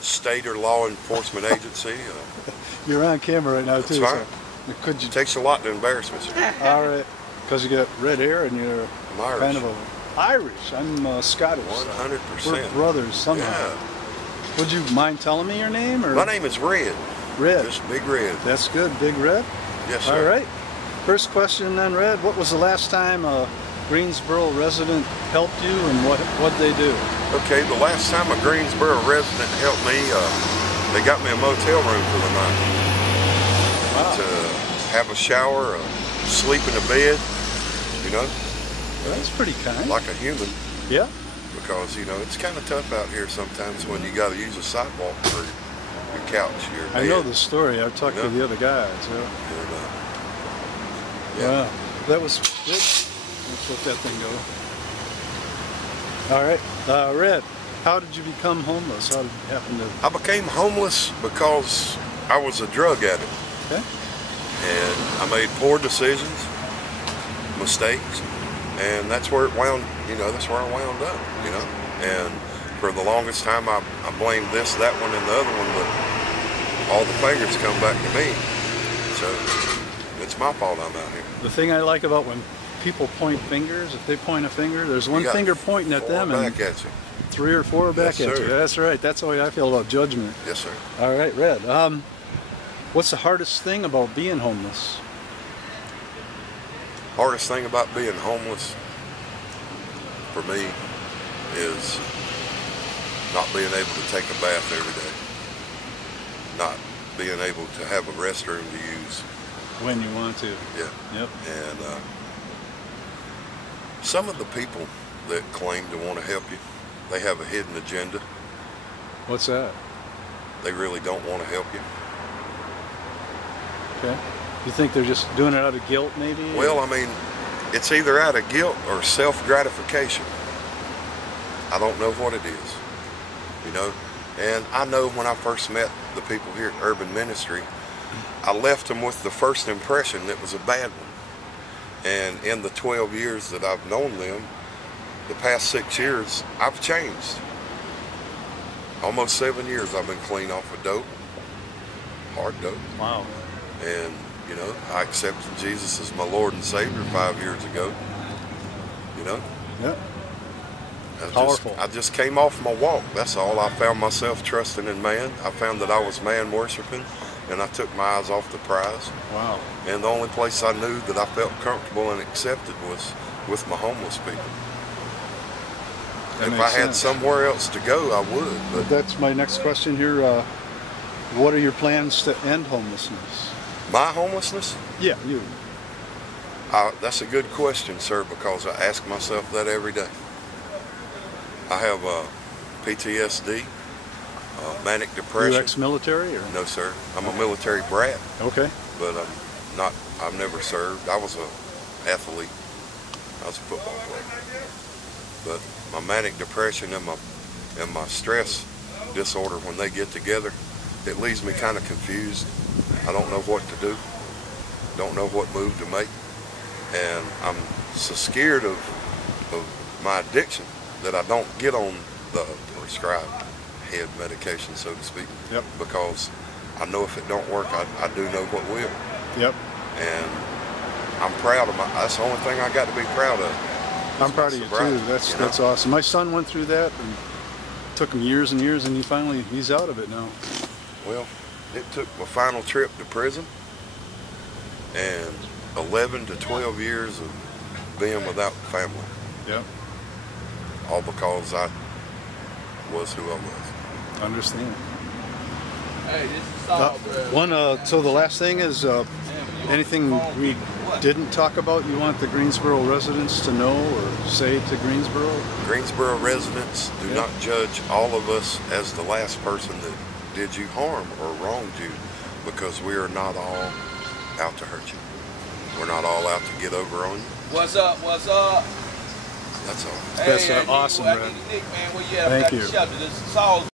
State or law enforcement agency. You're on camera right now too. That's fine. So could you? It takes a lot to embarrass me, sir. All right, because you got red hair and you're I'm Irish. kind of a Irish. I'm Scottish. 100%. We're brothers somehow. Yeah. Would you mind telling me your name? Or? My name is Red. Red. Just Big Red. That's good, Big Red. Yes, sir. All right. First question then, Red. What was the last time a Greensboro resident helped you, and what'd they do? Okay, the last time a Greensboro resident helped me, they got me a motel room for the night. Wow. To have a shower, sleep in a bed, you know. Well, that's pretty kind. Like a human. Yeah. Because, you know, it's kind of tough out here sometimes when you got to use a sidewalk for your couch, your bed. I know the story. I've talked to the other guys. Yeah. And, yeah. That was good. Let's let that thing go. All right. Red, how did you become homeless? How did you happen to... I became homeless because I was a drug addict. Okay. And I made poor decisions, mistakes, and that's where it wound, you know, that's where I wound up, you know. And for the longest time I blamed this, that one, and the other one, but all the fingers come back to me. So it's my fault I'm out here. The thing I like about when people point fingers, if they point a finger, there's one finger pointing at them and back at you. 3 or 4 back at you. That's right. That's the way I feel about judgment. Yes, sir. All right, Red. What's the hardest thing about being homeless? Hardest thing about being homeless for me is not being able to take a bath every day. Not being able to have a restroom to use. When you want to. Yeah. Yep. And some of the people that claim to want to help you, they have a hidden agenda. What's that? They really don't want to help you. Okay. You think they're just doing it out of guilt, maybe? Well, I mean, it's either out of guilt or self-gratification. I don't know what it is, you know. And I know when I first met the people here at Urban Ministry, I left them with the first impression that was a bad one. And in the 12 years that I've known them, the past 6 years, I've changed. Almost 7 years I've been clean off of dope, hard dope. Wow. And, you know, I accepted Jesus as my Lord and Savior 5 years ago, you know. Yeah. Powerful. I just came off my walk, that's all. I found myself trusting in man. I found that I was man worshiping, and I took my eyes off the prize. Wow. And the only place I knew that I felt comfortable and accepted was with my homeless people. If I had somewhere else to go, I would. But that's my next question here. What are your plans to end homelessness? My homelessness? Yeah, you. That's a good question, sir, because I ask myself that every day. I have PTSD, manic depression. You ex-military, or? No, sir. I'm a military brat. Okay. But I've never served. I was an athlete. I was a football player. But my manic depression and my stress disorder, when they get together, it leaves me kind of confused. I don't know what to do. Don't know what move to make. And I'm so scared of my addiction that I don't get on the prescribed head medication, so to speak. Yep. Because I know if it don't work, I do know what will. Yep. And I'm proud of that's the only thing I got to be proud of. I'm proud of you too. That's awesome. My son went through that, and it took him years and years, and he's out of it now. Well, it took my final trip to prison and 11 to 12 years of being without family. Yep. All because I was who I was. Understand. Hey, this is all so the last thing is anything we didn't talk about you want the Greensboro residents to know or say to Greensboro? Greensboro residents, do not judge all of us as the last person that did you harm or wronged you, because we are not all out to hurt you. We're not all out to get over on you. What's up? What's up? That's all. That's awesome, Red. Nick, man, where you at? Thank you. Shelter. This is Saul's